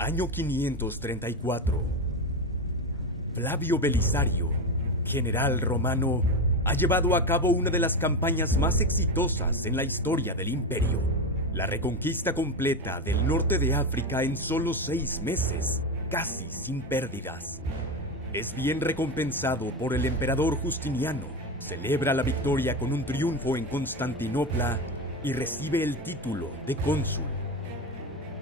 Año 534. Flavio Belisario, general romano, ha llevado a cabo una de las campañas más exitosas en la historia del imperio. La reconquista completa del norte de África en solo 6 meses, casi sin pérdidas. Es bien recompensado por el emperador Justiniano. Celebra la victoria con un triunfo en Constantinopla y recibe el título de cónsul.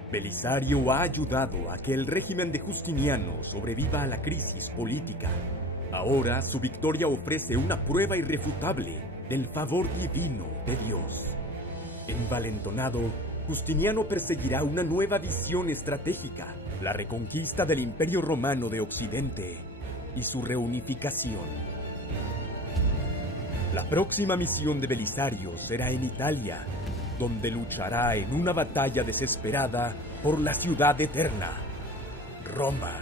Belisario ha ayudado a que el régimen de Justiniano sobreviva a la crisis política. Ahora su victoria ofrece una prueba irrefutable del favor divino de Dios. Envalentonado, Justiniano perseguirá una nueva visión estratégica, la reconquista del Imperio Romano de Occidente y su reunificación. La próxima misión de Belisario será en Italia, donde luchará en una batalla desesperada por la ciudad eterna, Roma.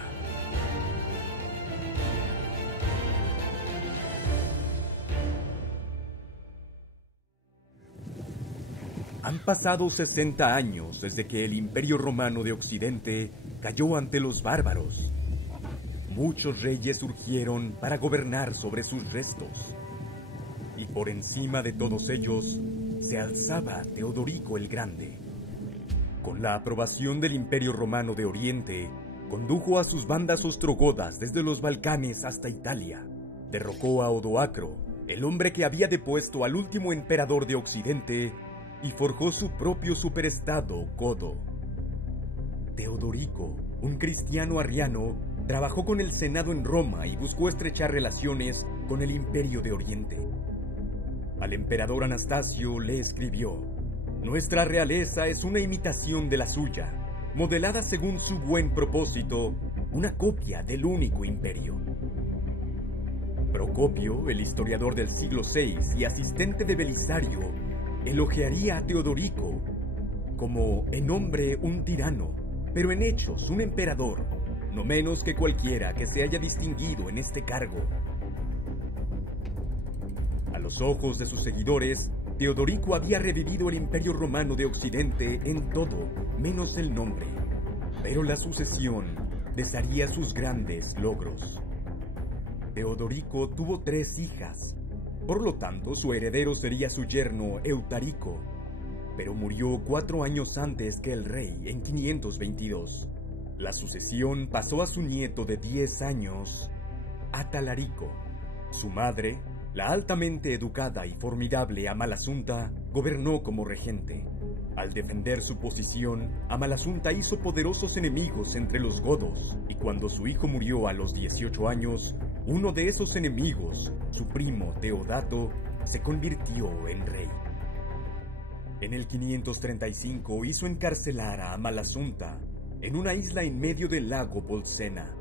Han pasado 60 años desde que el Imperio Romano de Occidente cayó ante los bárbaros. Muchos reyes surgieron para gobernar sobre sus restos. Y por encima de todos ellos se alzaba Teodorico el Grande. Con la aprobación del Imperio Romano de Oriente, condujo a sus bandas ostrogodas desde los Balcanes hasta Italia. Derrocó a Odoacro, el hombre que había depuesto al último emperador de Occidente, y forjó su propio superestado godo. Teodorico, un cristiano arriano, trabajó con el Senado en Roma y buscó estrechar relaciones con el Imperio de Oriente. Al emperador Anastasio le escribió: «Nuestra realeza es una imitación de la suya, modelada según su buen propósito, una copia del único imperio». Procopio, el historiador del siglo VI y asistente de Belisario, elogiaría a Teodorico como en nombre un tirano, pero en hechos un emperador, no menos que cualquiera que se haya distinguido en este cargo. A los ojos de sus seguidores, Teodorico había revivido el Imperio Romano de Occidente en todo, menos el nombre. Pero la sucesión desharía sus grandes logros. Teodorico tuvo 3 hijas. Por lo tanto, su heredero sería su yerno Eutarico. Pero murió 4 años antes que el rey, en 522. La sucesión pasó a su nieto de 10 años, Atalarico. Su madre, la altamente educada y formidable Amalasunta, gobernó como regente. Al defender su posición, Amalasunta hizo poderosos enemigos entre los godos, y cuando su hijo murió a los 18 años, uno de esos enemigos, su primo Teodato, se convirtió en rey. En el 535 hizo encarcelar a Amalasunta en una isla en medio del lago Bolsena.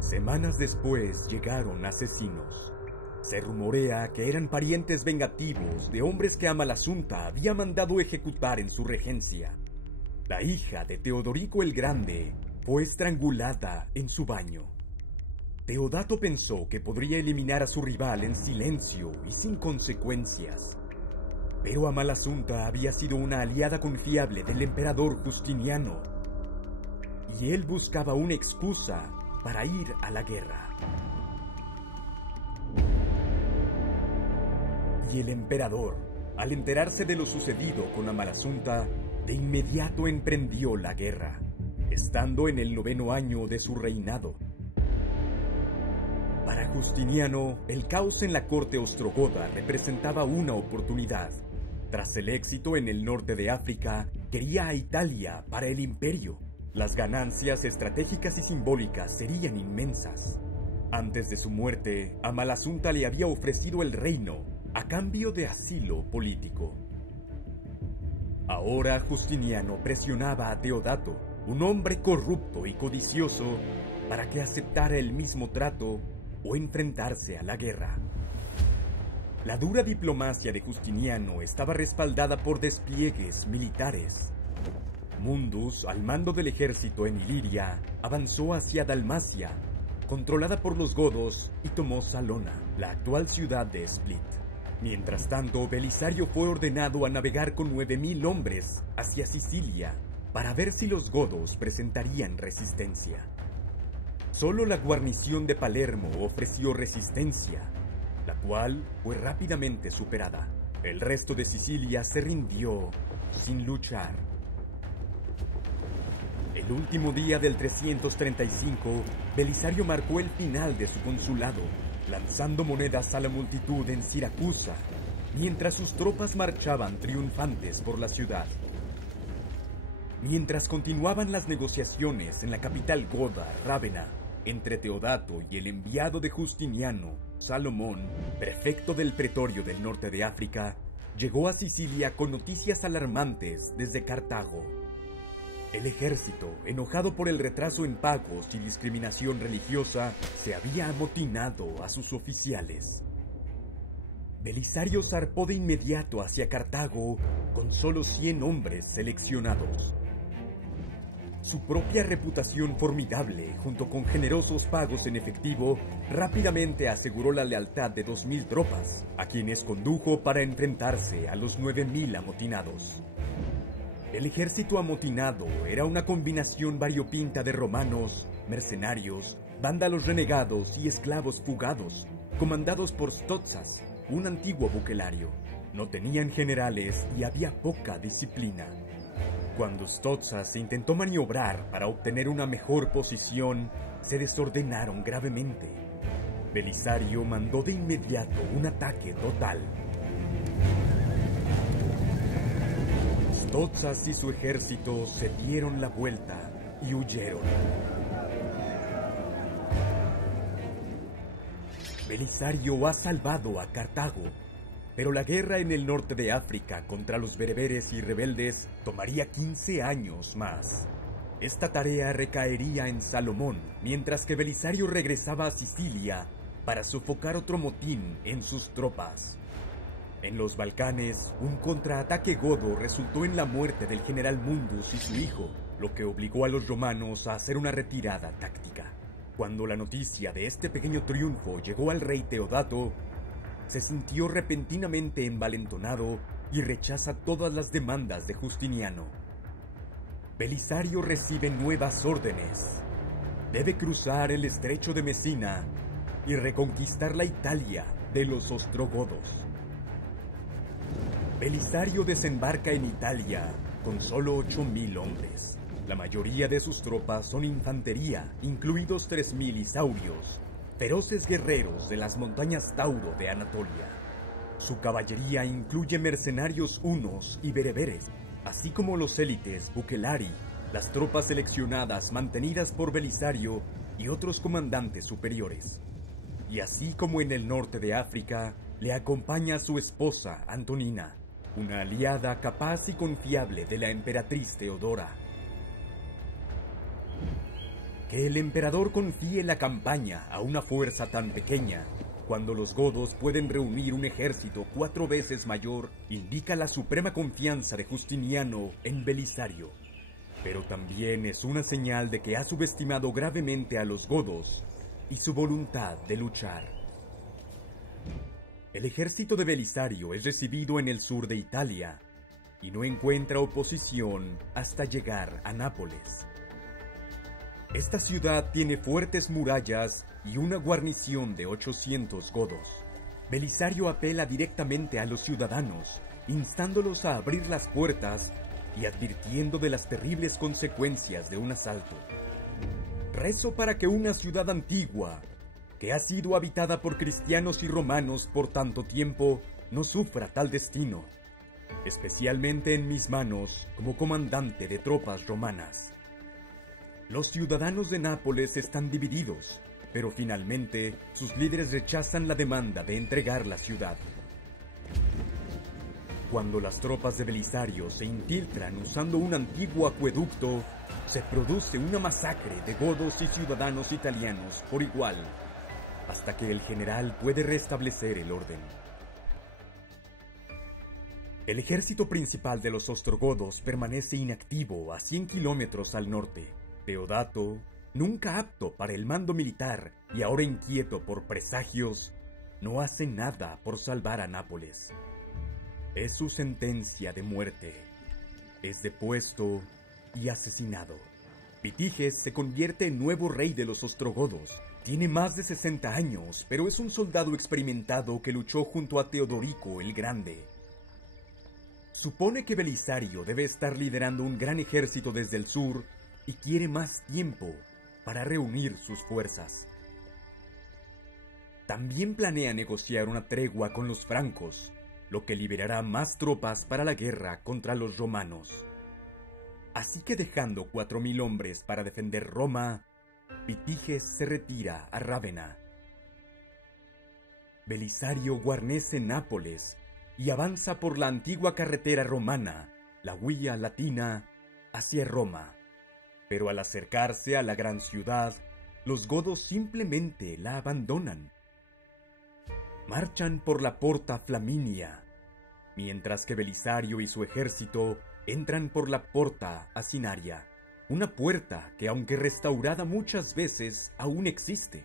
Semanas después llegaron asesinos. Se rumorea que eran parientes vengativos de hombres que Amalasunta había mandado ejecutar en su regencia. La hija de Teodorico el Grande fue estrangulada en su baño. Teodato pensó que podría eliminar a su rival en silencio y sin consecuencias. Pero Amalasunta había sido una aliada confiable del emperador Justiniano, y él buscaba una excusa para ir a la guerra. Y el emperador, al enterarse de lo sucedido con Amalasunta, de inmediato emprendió la guerra, estando en el 9º año de su reinado. Para Justiniano, el caos en la corte ostrogoda representaba una oportunidad. Tras el éxito en el norte de África, quería a Italia para el imperio. Las ganancias estratégicas y simbólicas serían inmensas. Antes de su muerte, Amalasunta le había ofrecido el reino a cambio de asilo político. Ahora Justiniano presionaba a Teodato, un hombre corrupto y codicioso, para que aceptara el mismo trato o enfrentarse a la guerra. La dura diplomacia de Justiniano estaba respaldada por despliegues militares. Mundus, al mando del ejército en Iliria, avanzó hacia Dalmacia, controlada por los godos, y tomó Salona, la actual ciudad de Split. Mientras tanto, Belisario fue ordenado a navegar con 9.000 hombres hacia Sicilia, para ver si los godos presentarían resistencia. Solo la guarnición de Palermo ofreció resistencia, la cual fue rápidamente superada. El resto de Sicilia se rindió sin luchar. El último día del 335, Belisario marcó el final de su consulado, lanzando monedas a la multitud en Siracusa, mientras sus tropas marchaban triunfantes por la ciudad. Mientras continuaban las negociaciones en la capital goda, Rávena, entre Teodato y el enviado de Justiniano, Salomón, prefecto del pretorio del norte de África, llegó a Sicilia con noticias alarmantes desde Cartago. El ejército, enojado por el retraso en pagos y discriminación religiosa, se había amotinado a sus oficiales. Belisario zarpó de inmediato hacia Cartago con solo 100 hombres seleccionados. Su propia reputación formidable, junto con generosos pagos en efectivo, rápidamente aseguró la lealtad de 2.000 tropas, a quienes condujo para enfrentarse a los 9.000 amotinados. El ejército amotinado era una combinación variopinta de romanos, mercenarios, vándalos renegados y esclavos fugados, comandados por Stotzas, un antiguo bucelario. No tenían generales y había poca disciplina. Cuando Stotzas intentó maniobrar para obtener una mejor posición, se desordenaron gravemente. Belisario mandó de inmediato un ataque total. Stotzas y su ejército se dieron la vuelta y huyeron. Belisario ha salvado a Cartago, pero la guerra en el norte de África contra los bereberes y rebeldes tomaría 15 años más. Esta tarea recaería en Salomón, mientras que Belisario regresaba a Sicilia para sofocar otro motín en sus tropas. En los Balcanes, un contraataque godo resultó en la muerte del general Mundus y su hijo, lo que obligó a los romanos a hacer una retirada táctica. Cuando la noticia de este pequeño triunfo llegó al rey Teodato, se sintió repentinamente envalentonado y rechaza todas las demandas de Justiniano. Belisario recibe nuevas órdenes. Debe cruzar el estrecho de Mesina y reconquistar la Italia de los ostrogodos. Belisario desembarca en Italia con solo 8.000 hombres. La mayoría de sus tropas son infantería, incluidos 3.000 isaurios, feroces guerreros de las montañas Tauro de Anatolia. Su caballería incluye mercenarios hunos y bereberes, así como los élites bucelari, las tropas seleccionadas mantenidas por Belisario y otros comandantes superiores. Y así como en el norte de África, le acompaña su esposa Antonina, una aliada capaz y confiable de la emperatriz Teodora. Que el emperador confíe la campaña a una fuerza tan pequeña, cuando los godos pueden reunir un ejército 4 veces mayor, indica la suprema confianza de Justiniano en Belisario. Pero también es una señal de que ha subestimado gravemente a los godos y su voluntad de luchar. El ejército de Belisario es recibido en el sur de Italia y no encuentra oposición hasta llegar a Nápoles. Esta ciudad tiene fuertes murallas y una guarnición de 800 godos. Belisario apela directamente a los ciudadanos, instándolos a abrir las puertas y advirtiendo de las terribles consecuencias de un asalto. Rezo para que una ciudad antigua, que ha sido habitada por cristianos y romanos por tanto tiempo, no sufra tal destino, especialmente en mis manos como comandante de tropas romanas. Los ciudadanos de Nápoles están divididos, pero finalmente sus líderes rechazan la demanda de entregar la ciudad. Cuando las tropas de Belisario se infiltran usando un antiguo acueducto, se produce una masacre de godos y ciudadanos italianos por igual, hasta que el general puede restablecer el orden. El ejército principal de los ostrogodos permanece inactivo a 100 kilómetros al norte. Teodato, nunca apto para el mando militar y ahora inquieto por presagios, no hace nada por salvar a Nápoles. Es su sentencia de muerte. Es depuesto y asesinado. Vitiges se convierte en nuevo rey de los ostrogodos. Tiene más de 60 años, pero es un soldado experimentado que luchó junto a Teodorico el Grande. Supone que Belisario debe estar liderando un gran ejército desde el sur y quiere más tiempo para reunir sus fuerzas. También planea negociar una tregua con los francos, lo que liberará más tropas para la guerra contra los romanos. Así que dejando 4.000 hombres para defender Roma, Vitiges se retira a Rávena. Belisario guarnece Nápoles y avanza por la antigua carretera romana, la Vía Latina, hacia Roma. Pero al acercarse a la gran ciudad, los godos simplemente la abandonan. Marchan por la Porta Flaminia, mientras que Belisario y su ejército entran por la Porta Asinaria, una puerta que, aunque restaurada muchas veces, aún existe.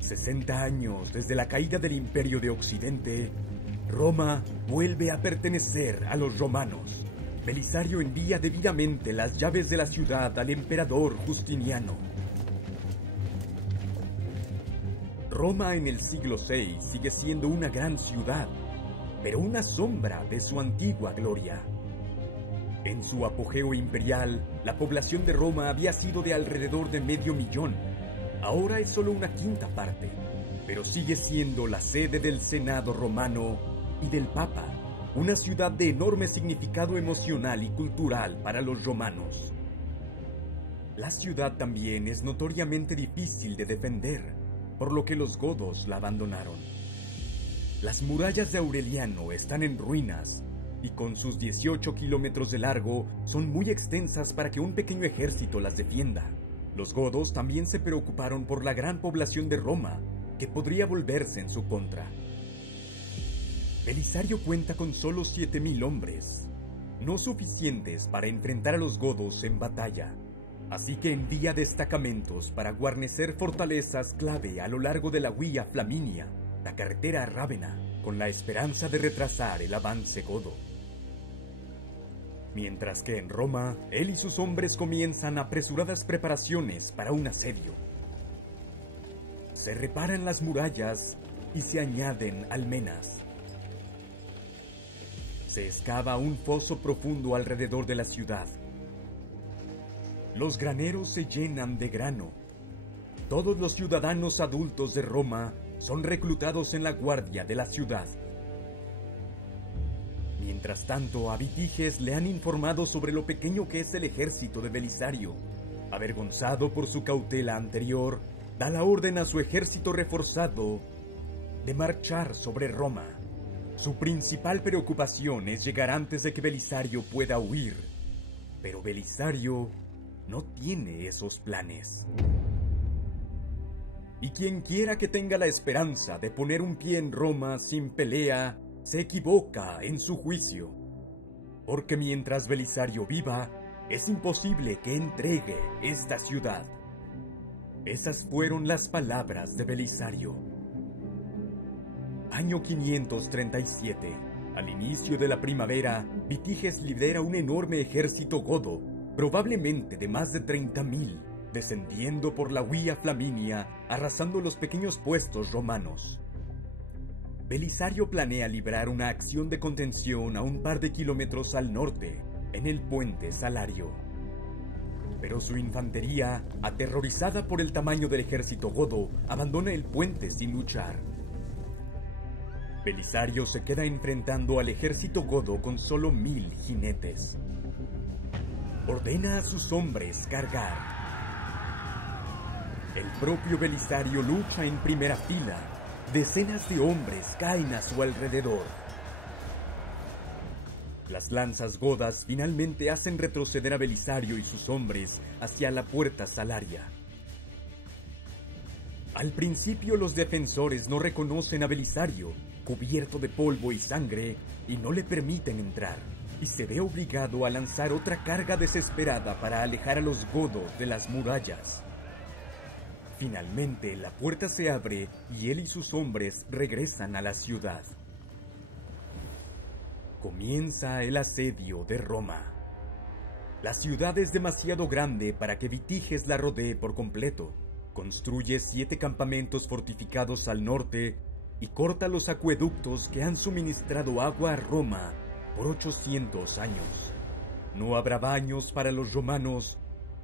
60 años desde la caída del Imperio de Occidente, Roma vuelve a pertenecer a los romanos. Belisario envía debidamente las llaves de la ciudad al emperador Justiniano. Roma en el siglo VI sigue siendo una gran ciudad, pero una sombra de su antigua gloria. En su apogeo imperial, la población de Roma había sido de alrededor de 500.000. Ahora es solo una quinta parte, pero sigue siendo la sede del Senado romano y del Papa, una ciudad de enorme significado emocional y cultural para los romanos. La ciudad también es notoriamente difícil de defender, por lo que los godos la abandonaron. Las murallas de Aureliano están en ruinas, y con sus 18 kilómetros de largo son muy extensas para que un pequeño ejército las defienda. Los godos también se preocuparon por la gran población de Roma, que podría volverse en su contra. Belisario cuenta con solo 7.000 hombres, no suficientes para enfrentar a los godos en batalla, así que envía destacamentos para guarnecer fortalezas clave a lo largo de la Vía Flaminia, la carretera a Rávena, con la esperanza de retrasar el avance godo. Mientras que en Roma, él y sus hombres comienzan apresuradas preparaciones para un asedio. Se reparan las murallas y se añaden almenas. Se excava un foso profundo alrededor de la ciudad. Los graneros se llenan de grano. Todos los ciudadanos adultos de Roma son reclutados en la guardia de la ciudad. Mientras tanto, a Vitiges le han informado sobre lo pequeño que es el ejército de Belisario. Avergonzado por su cautela anterior, da la orden a su ejército reforzado de marchar sobre Roma. Su principal preocupación es llegar antes de que Belisario pueda huir, pero Belisario no tiene esos planes. Y quien quiera que tenga la esperanza de poner un pie en Roma sin pelea, se equivoca en su juicio, porque mientras Belisario viva, es imposible que entregue esta ciudad. Esas fueron las palabras de Belisario. Año 537. Al inicio de la primavera, Vitiges lidera un enorme ejército godo, probablemente de más de 30.000, descendiendo por la Vía Flaminia, arrasando los pequeños puestos romanos. Belisario planea librar una acción de contención a un par de kilómetros al norte, en el puente Salario. Pero su infantería, aterrorizada por el tamaño del ejército godo, abandona el puente sin luchar. Belisario se queda enfrentando al ejército godo con solo 1.000 jinetes. Ordena a sus hombres cargar. El propio Belisario lucha en primera fila. Decenas de hombres caen a su alrededor. Las lanzas godas finalmente hacen retroceder a Belisario y sus hombres hacia la puerta Salaria. Al principio los defensores no reconocen a Belisario, cubierto de polvo y sangre, y no le permiten entrar, y se ve obligado a lanzar otra carga desesperada para alejar a los godos de las murallas. Finalmente, la puerta se abre y él y sus hombres regresan a la ciudad. Comienza el asedio de Roma. La ciudad es demasiado grande para que Vitiges la rodee por completo. Construye 7 campamentos fortificados al norte y corta los acueductos que han suministrado agua a Roma por 800 años. No habrá baños para los romanos,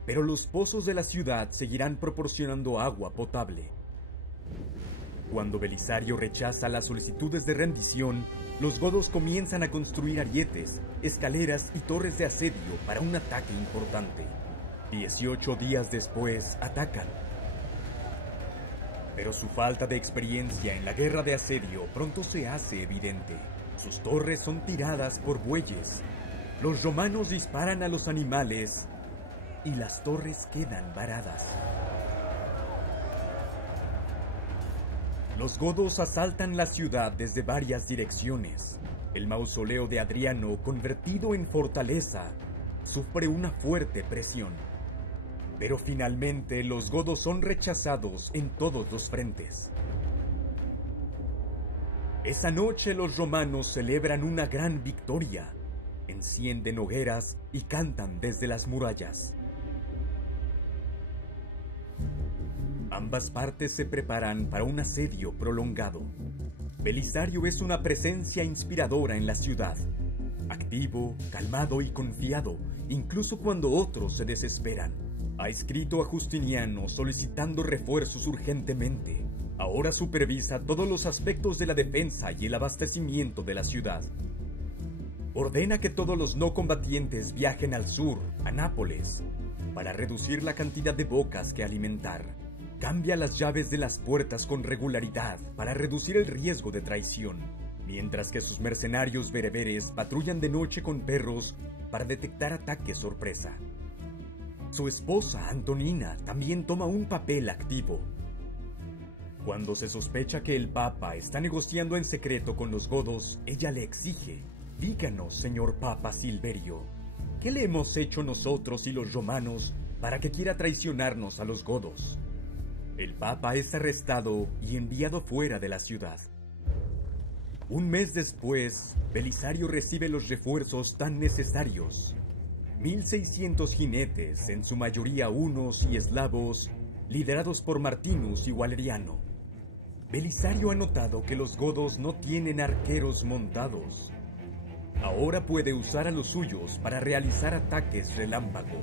pero los pozos de la ciudad seguirán proporcionando agua potable. Cuando Belisario rechaza las solicitudes de rendición, los godos comienzan a construir arietes, escaleras y torres de asedio para un ataque importante. 18 días después, atacan. Pero su falta de experiencia en la guerra de asedio pronto se hace evidente. Sus torres son tiradas por bueyes. Los romanos disparan a los animales y las torres quedan varadas. Los godos asaltan la ciudad desde varias direcciones. El mausoleo de Adriano, convertido en fortaleza, sufre una fuerte presión. Pero finalmente los godos son rechazados en todos los frentes. Esa noche los romanos celebran una gran victoria. Encienden hogueras y cantan desde las murallas. Ambas partes se preparan para un asedio prolongado. Belisario es una presencia inspiradora en la ciudad. Activo, calmado y confiado, incluso cuando otros se desesperan. Ha escrito a Justiniano solicitando refuerzos urgentemente. Ahora supervisa todos los aspectos de la defensa y el abastecimiento de la ciudad. Ordena que todos los no combatientes viajen al sur, a Nápoles, para reducir la cantidad de bocas que alimentar. Cambia las llaves de las puertas con regularidad para reducir el riesgo de traición, mientras que sus mercenarios bereberes patrullan de noche con perros para detectar ataques sorpresa. Su esposa, Antonina, también toma un papel activo. Cuando se sospecha que el Papa está negociando en secreto con los godos, ella le exige: díganos, señor Papa Silverio, ¿qué le hemos hecho nosotros y los romanos para que quiera traicionarnos a los godos? El Papa es arrestado y enviado fuera de la ciudad. Un mes después, Belisario recibe los refuerzos tan necesarios. 1600 jinetes, en su mayoría hunos y eslavos, liderados por Martinus y Valeriano. Belisario ha notado que los godos no tienen arqueros montados. Ahora puede usar a los suyos para realizar ataques relámpago.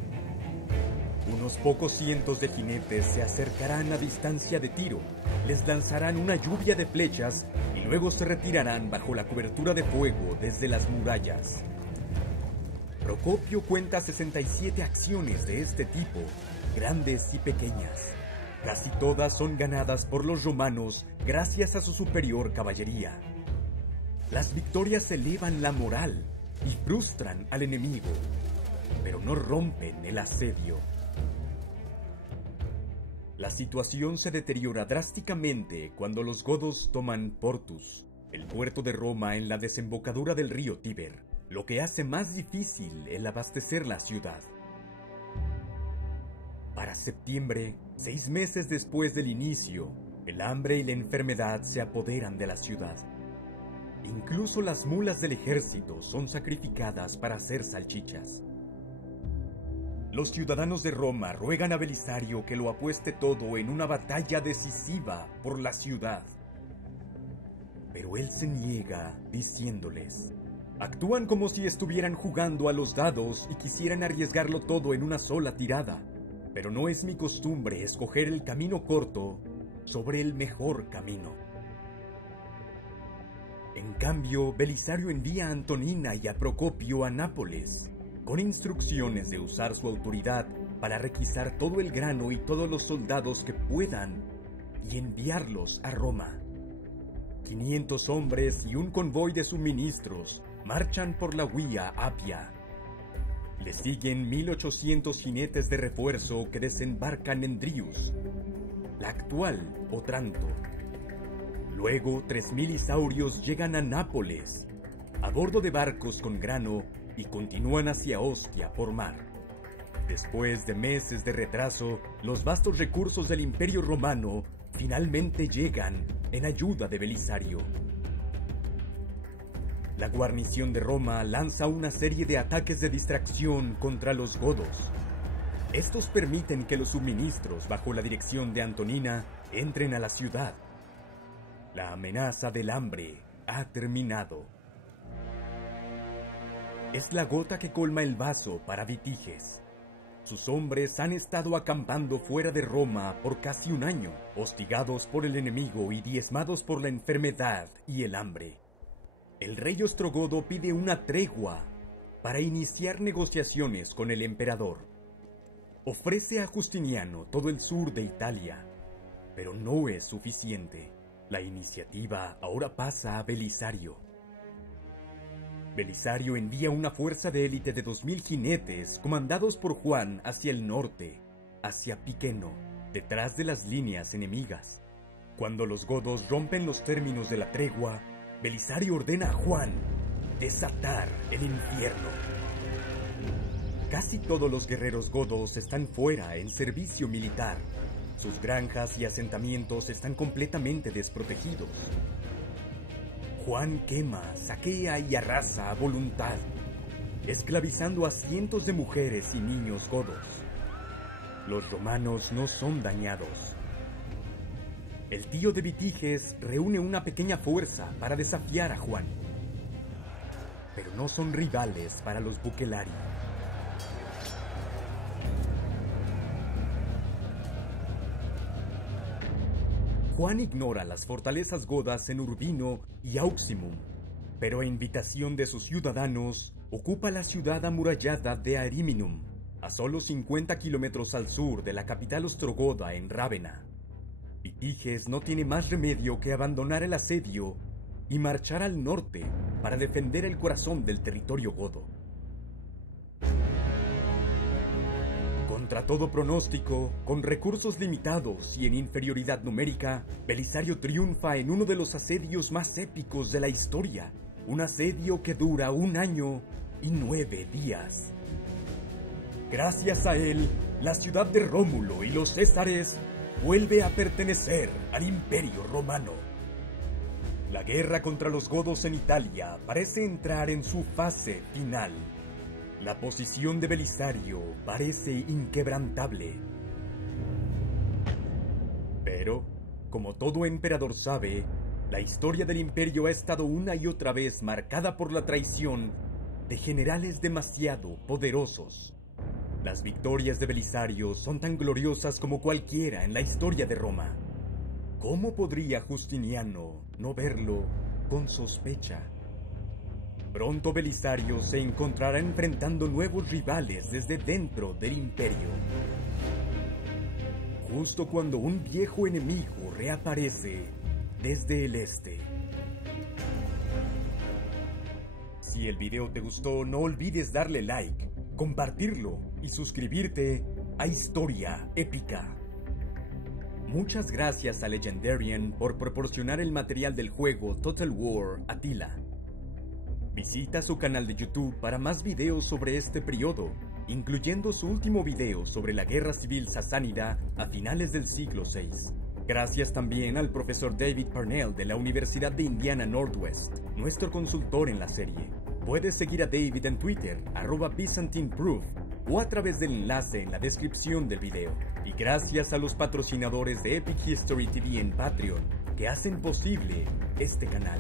Unos pocos cientos de jinetes se acercarán a distancia de tiro, les lanzarán una lluvia de flechas y luego se retirarán bajo la cobertura de fuego desde las murallas. Procopio cuenta 67 acciones de este tipo, grandes y pequeñas. Casi todas son ganadas por los romanos gracias a su superior caballería. Las victorias elevan la moral y frustran al enemigo, pero no rompen el asedio. La situación se deteriora drásticamente cuando los godos toman Portus, el puerto de Roma en la desembocadura del río Tíber, lo que hace más difícil el abastecer la ciudad. Para septiembre, 6 meses después del inicio, el hambre y la enfermedad se apoderan de la ciudad. Incluso las mulas del ejército son sacrificadas para hacer salchichas. Los ciudadanos de Roma ruegan a Belisario que lo apueste todo en una batalla decisiva por la ciudad. Pero él se niega, diciéndoles: actúan como si estuvieran jugando a los dados y quisieran arriesgarlo todo en una sola tirada. Pero no es mi costumbre escoger el camino corto sobre el mejor camino. En cambio, Belisario envía a Antonina y a Procopio a Nápoles, con instrucciones de usar su autoridad para requisar todo el grano y todos los soldados que puedan y enviarlos a Roma. 500 hombres y un convoy de suministros marchan por la Vía Apia. Le siguen 1800 jinetes de refuerzo que desembarcan en Drius, la actual Otranto. Luego 3000 isaurios llegan a Nápoles, a bordo de barcos con grano, y continúan hacia Ostia por mar. Después de meses de retraso, los vastos recursos del Imperio Romano finalmente llegan en ayuda de Belisario. la guarnición de Roma lanza una serie de ataques de distracción contra los godos. Estos permiten que los suministros bajo la dirección de Antonina entren a la ciudad. La amenaza del hambre ha terminado. Es la gota que colma el vaso para Vitiges. Sus hombres han estado acampando fuera de Roma por casi un año, hostigados por el enemigo y diezmados por la enfermedad y el hambre. El rey ostrogodo pide una tregua para iniciar negociaciones con el emperador. Ofrece a Justiniano todo el sur de Italia, pero no es suficiente. La iniciativa ahora pasa a Belisario. Belisario envía una fuerza de élite de 2000 jinetes comandados por Juan hacia el norte, hacia Piqueno, detrás de las líneas enemigas. Cuando los godos rompen los términos de la tregua, Belisario ordena a Juan desatar el infierno. Casi todos los guerreros godos están fuera en servicio militar. Sus granjas y asentamientos están completamente desprotegidos. Juan quema, saquea y arrasa a voluntad, esclavizando a cientos de mujeres y niños godos. Los romanos no son dañados. El tío de Vitiges reúne una pequeña fuerza para desafiar a Juan, pero no son rivales para los Bucelari. Juan ignora las fortalezas godas en Urbino y Auximum, pero a invitación de sus ciudadanos, ocupa la ciudad amurallada de Ariminum, a solo 50 kilómetros al sur de la capital ostrogoda en Rávena. Vitiges no tiene más remedio que abandonar el asedio y marchar al norte para defender el corazón del territorio godo. Contra todo pronóstico, con recursos limitados y en inferioridad numérica, Belisario triunfa en uno de los asedios más épicos de la historia, un asedio que dura 1 año y 9 días. Gracias a él, la ciudad de Rómulo y los Césares vuelve a pertenecer al Imperio Romano. La guerra contra los godos en Italia parece entrar en su fase final. La posición de Belisario parece inquebrantable. Pero, como todo emperador sabe, la historia del imperio ha estado una y otra vez marcada por la traición de generales demasiado poderosos. Las victorias de Belisario son tan gloriosas como cualquiera en la historia de Roma. ¿Cómo podría Justiniano no verlo con sospecha? Pronto Belisario se encontrará enfrentando nuevos rivales desde dentro del imperio. Justo cuando un viejo enemigo reaparece desde el este. Si el video te gustó, no olvides darle like, compartirlo y suscribirte a Historia Épica. Muchas gracias a Legendarian por proporcionar el material del juego Total War Attila. Visita su canal de YouTube para más videos sobre este periodo, incluyendo su último video sobre la Guerra Civil Sasánida a finales del siglo VI. Gracias también al profesor David Parnell de la Universidad de Indiana Northwest, nuestro consultor en la serie. Puedes seguir a David en Twitter, @ByzantineProof, o a través del enlace en la descripción del video. Y gracias a los patrocinadores de Epic History TV en Patreon, que hacen posible este canal.